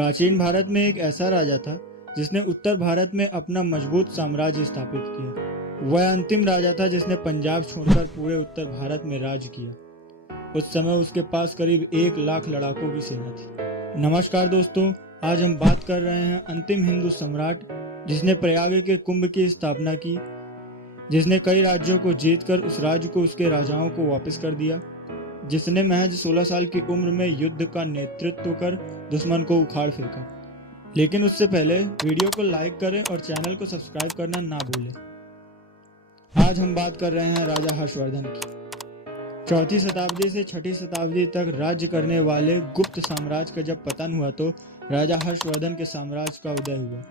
प्राचीन भारत में एक ऐसा राजा था जिसने उत्तर भारत में अपना मजबूत साम्राज्य स्थापित किया। वह अंतिम राजा था जिसने पंजाब छोड़कर पूरे उत्तर भारत में राज किया। उस समय उसके पास करीब 1 लाख लड़ाकों की सेना थी। नमस्कार दोस्तों, आज हम बात कर रहे हैं अंतिम हिंदू सम्राट जिसने प्रयाग के कुंभ की स्थापना की, जिसने कई राज्यों को जीतकर उस राज्य को उसके राजाओं को वापस कर दिया, जिसने महज 16 साल की उम्र में युद्ध का नेतृत्व कर दुश्मन को उखाड़ फेंका। लेकिन उससे पहले वीडियो को लाइक करें और चैनल को सब्सक्राइब करना ना भूलें। आज हम बात कर रहे हैं राजा हर्षवर्धन की। 4वीं शताब्दी से 6वीं शताब्दी तक राज्य करने वाले गुप्त साम्राज्य का जब पतन हुआ तो राजा हर्षवर्धन के साम्राज्य का उदय हुआ।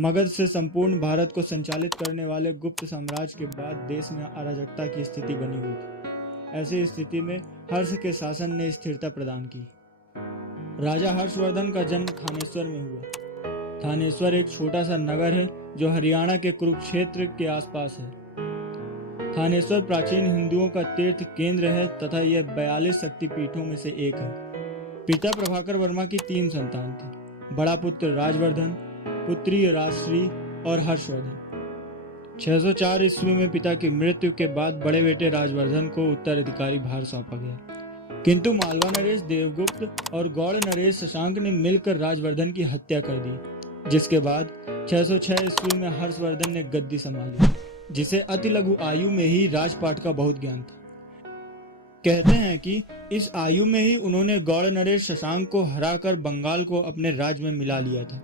मगध से संपूर्ण भारत को संचालित करने वाले गुप्त साम्राज्य के बाद देश में अराजकता की स्थिति बनी हुई थी। ऐसी स्थिति में हर्ष के शासन ने स्थिरता प्रदान की। राजा हर्षवर्धन का जन्म थानेश्वर में हुआ। थानेश्वर एक छोटा सा नगर है जो हरियाणा के कुरुक्षेत्र के आसपास है। थानेश्वर प्राचीन हिंदुओं का तीर्थ केंद्र है तथा यह 42 शक्तिपीठों में से एक है। पिता प्रभाकर वर्मा की 3 संतान थी। बड़ा पुत्र राजवर्धन, पुत्री राजश्री और हर्षवर्धन। 604 ईस्वी में पिता की मृत्यु के बाद बड़े बेटे राजवर्धन को उत्तराधिकारी भार सौंपा गया, किंतु मालवा नरेश देवगुप्त और गौड़ नरेश शशांक ने मिलकर राजवर्धन की हत्या कर दी, जिसके बाद 606 ईस्वी में हर्षवर्धन ने गद्दी संभाली, जिसे अति लघु आयु में ही राजपाट का बहुत ज्ञान था। कहते हैं कि इस आयु में ही उन्होंने गौड़ नरेश शशांक को हराकर बंगाल को अपने राज्य में मिला लिया था।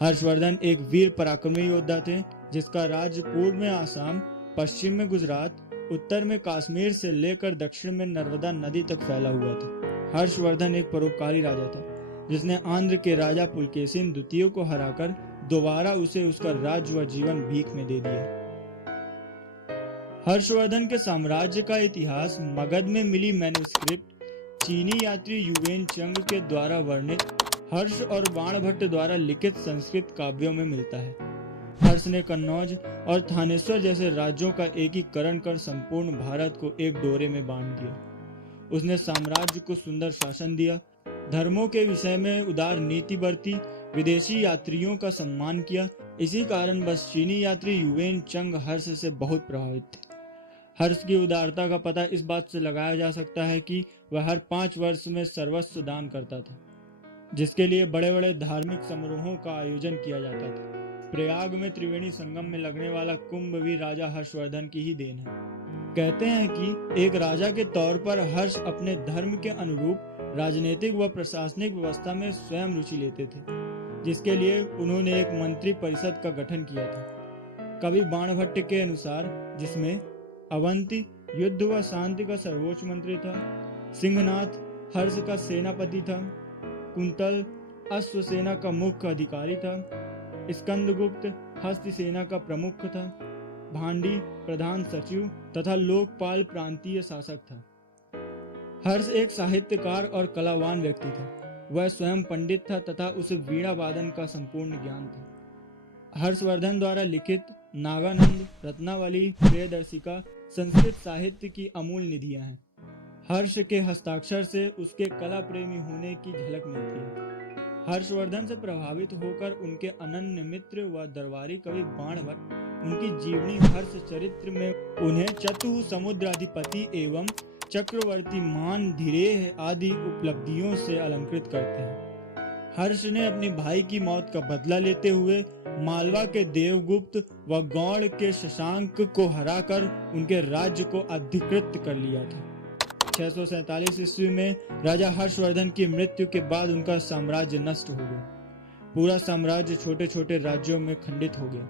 हर्षवर्धन एक वीर पराक्रमी योद्धा थे जिसका राज्य पूर्व में आसाम, पश्चिम में गुजरात, उत्तर में कश्मीर से लेकर दक्षिण में नर्मदा नदी तक फैला हुआ था। हर्षवर्धन एक परोपकारी राजा था जिसने आंध्र के राजा पुलकेशिन द्वितीय को हराकर दोबारा उसे उसका राज्य व जीवन भीख में दे दिया। हर्षवर्धन के साम्राज्य का इतिहास मगध में मिली मैन्युस्क्रिप्ट, चीनी यात्री युवेन चंग के द्वारा वर्णित हर्ष और बाणभट्ट द्वारा लिखित संस्कृत काव्यों में मिलता है। हर्ष ने कन्नौज और थानेश्वर जैसे राज्यों का एकीकरण कर संपूर्ण भारत को एक डोरे में बांध दिया। उसने साम्राज्य को सुंदर शासन दिया, धर्मों के विषय में उदार नीति बरती, विदेशी यात्रियों का सम्मान किया। इसी कारण बस चीनी यात्री युवेन चंग हर्ष से बहुत प्रभावित थे। हर्ष की उदारता का पता इस बात से लगाया जा सकता है कि वह हर 5 वर्ष में सर्वस्व दान करता था, जिसके लिए बड़े बड़े धार्मिक समारोहों का आयोजन किया जाता था। प्रयाग में त्रिवेणी संगम में लगने वाला कुंभ भी राजा हर्षवर्धन की ही देन है। कहते हैं कि एक राजा के तौर पर हर्ष अपने धर्म के अनुरूप राजनीतिक व प्रशासनिक व्यवस्था में स्वयं रुचि लेते थे, जिसके लिए उन्होंने एक मंत्री परिषद का गठन किया था। कवि बाणभट्ट के अनुसार जिसमें अवंती युद्ध व शांति का सर्वोच्च मंत्री था, सिंहनाथ हर्ष का सेनापति था, कुंतल अश्व सेना का मुख्य अधिकारी था, स्कंदगुप्त हस्त सेना का प्रमुख था, भांडी प्रधान सचिव तथा लोकपाल प्रांतीय शासक था। हर्ष एक साहित्यकार और कलावान व्यक्ति था। वह स्वयं पंडित था तथा उसे वीणा वादन का संपूर्ण ज्ञान था। हर्षवर्धन द्वारा लिखित नागानंद, रत्नावली, प्रियदर्शिका संस्कृत साहित्य की अमूल निधियां हैं। हर्ष के हस्ताक्षर से उसके कला प्रेमी होने की झलक मिलती है। हर्षवर्धन से प्रभावित होकर उनके अनन्य मित्र व दरबारी कवि बाणभट्ट उनकी जीवनी हर्ष चरित्र में उन्हें चतुः समुद्राधिपति एवं चक्रवर्ती मान धीरेह आदि उपलब्धियों से अलंकृत करते हैं। हर्ष ने अपने भाई की मौत का बदला लेते हुए मालवा के देवगुप्त व गौड़ के शशांक को हराकर उनके राज्य को अधिकृत कर लिया था। 647 ईस्वी में राजा हर्षवर्धन की मृत्यु के बाद उनका साम्राज्य नष्ट हो गया। पूरा साम्राज्य छोटे छोटे राज्यों में खंडित हो गया।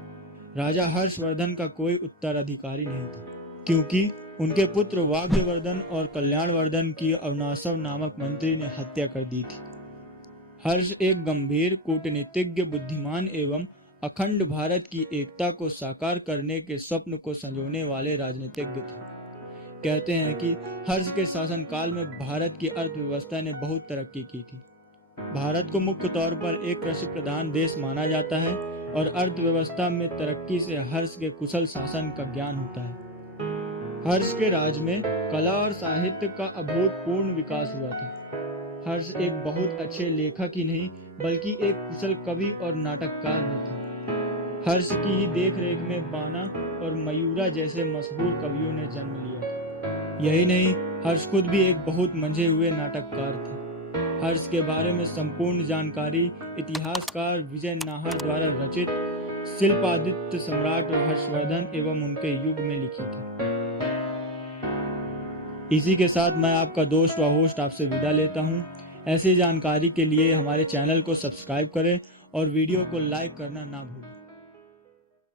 राजा हर्षवर्धन का कोई उत्तराधिकारी नहीं था, क्योंकि उनके पुत्र वाग्यवर्धन और कल्याणवर्धन की अरुणासव नामक मंत्री ने हत्या कर दी थी। हर्ष एक गंभीर कूटनीतिज्ञ, बुद्धिमान एवं अखंड भारत की एकता को साकार करने के स्वप्न को संजोने वाले राजनीतिज्ञ थे। कहते हैं कि हर्ष के शासनकाल में भारत की अर्थव्यवस्था ने बहुत तरक्की की थी। भारत को मुख्य तौर पर एक कृषि प्रधान देश माना जाता है और अर्थव्यवस्था में तरक्की से हर्ष के कुशल शासन का ज्ञान होता है। हर्ष के राज में कला और साहित्य का अभूतपूर्व विकास हुआ था। हर्ष एक बहुत अच्छे लेखक ही नहीं बल्कि एक कुशल कवि और नाटककार भी थे। हर्ष की ही देखरेख में बाना और मयूरा जैसे मशहूर कवियों ने जन्म लिया था। यही नहीं, हर्ष खुद भी एक बहुत मंझे हुए नाटककार थे। हर्ष के बारे में संपूर्ण जानकारी इतिहासकार विजय नाहर द्वारा रचित शिल्पादित्य सम्राट हर्षवर्धन एवं उनके युग में लिखी थी। इसी के साथ मैं आपका दोस्त व होस्ट आपसे विदा लेता हूं। ऐसी जानकारी के लिए हमारे चैनल को सब्सक्राइब करें और वीडियो को लाइक करना ना भूलें।